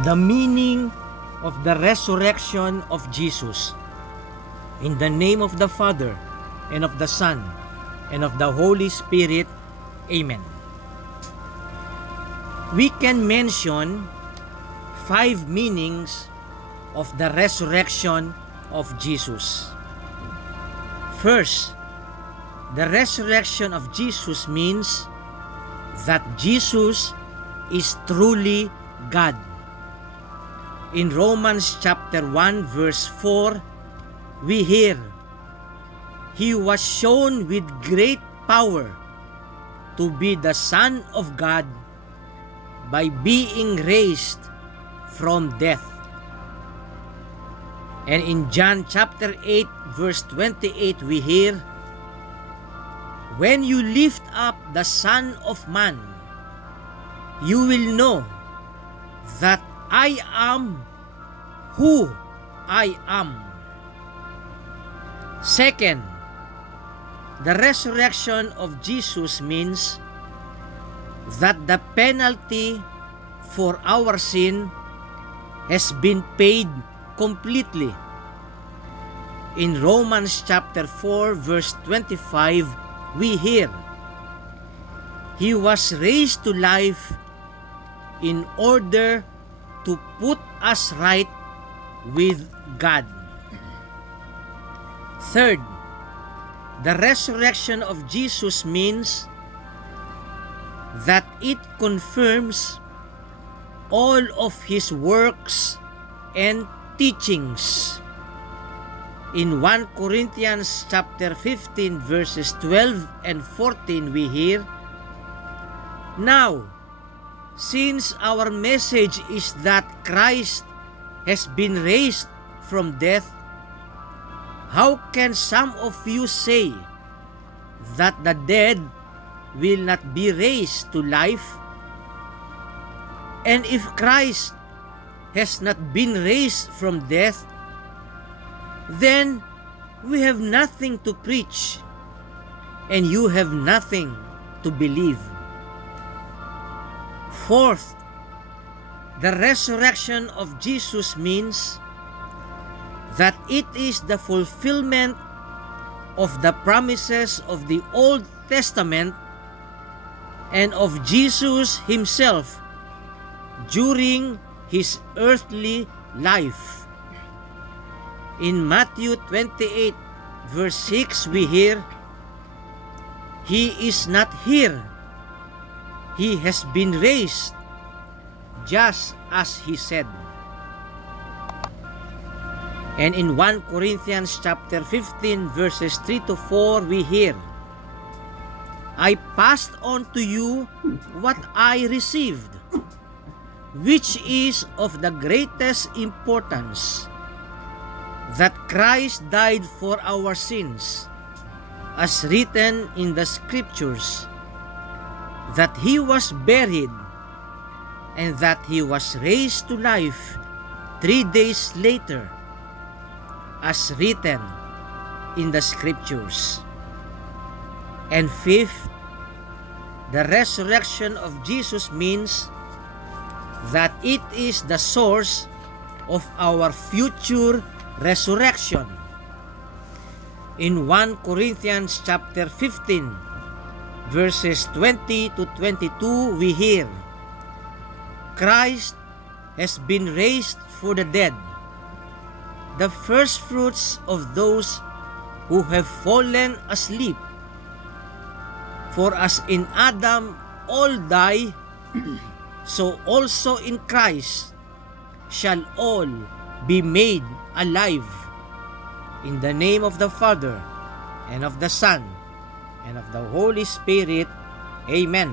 The meaning of the resurrection of Jesus. In the name of the Father, and of the Son, and of the Holy Spirit. Amen. We can mention 5 meanings of the resurrection of Jesus. First, the resurrection of Jesus means that Jesus is truly God. In Romans chapter 1 verse 4, we hear, "He was shown with great power to be the Son of God by being raised from death." And in John chapter 8 verse 28 we hear, "When you lift up the Son of Man, you will know that I am who I am." Second, the resurrection of Jesus means that the penalty for our sin has been paid completely. In Romans chapter 4 verse 25 we hear, "He was raised to life in order to put us right with God." Third, the resurrection of Jesus means that it confirms all of His works and teachings. In 1 Corinthians chapter 15 verses 12 and 14 we hear, "Now, since our message is that Christ has been raised from death, how can some of you say that the dead will not be raised to life? And if Christ has not been raised from death, then we have nothing to preach, and you have nothing to believe." Fourth, the resurrection of Jesus means that it is the fulfillment of the promises of the Old Testament and of Jesus Himself during His earthly life. In Matthew 28 verse 6 we hear, "He is not here. He has been raised, just as He said." And in 1 Corinthians chapter 15 verses 3 to 4 we hear, "I passed on to you what I received, which is of the greatest importance, that Christ died for our sins, as written in the Scriptures, that He was buried, and that He was raised to life 3 days later, as written in the Scriptures." And fifth, the resurrection of Jesus means that it is the source of our future resurrection. In 1 Corinthians chapter 15 verses 20 to 22 we hear, "Christ has been raised for the dead, the first fruits of those who have fallen asleep. For as in Adam all die, so also in Christ shall all be made alive. In the name of the Father, and of the Son, and of the Holy Spirit. Amen."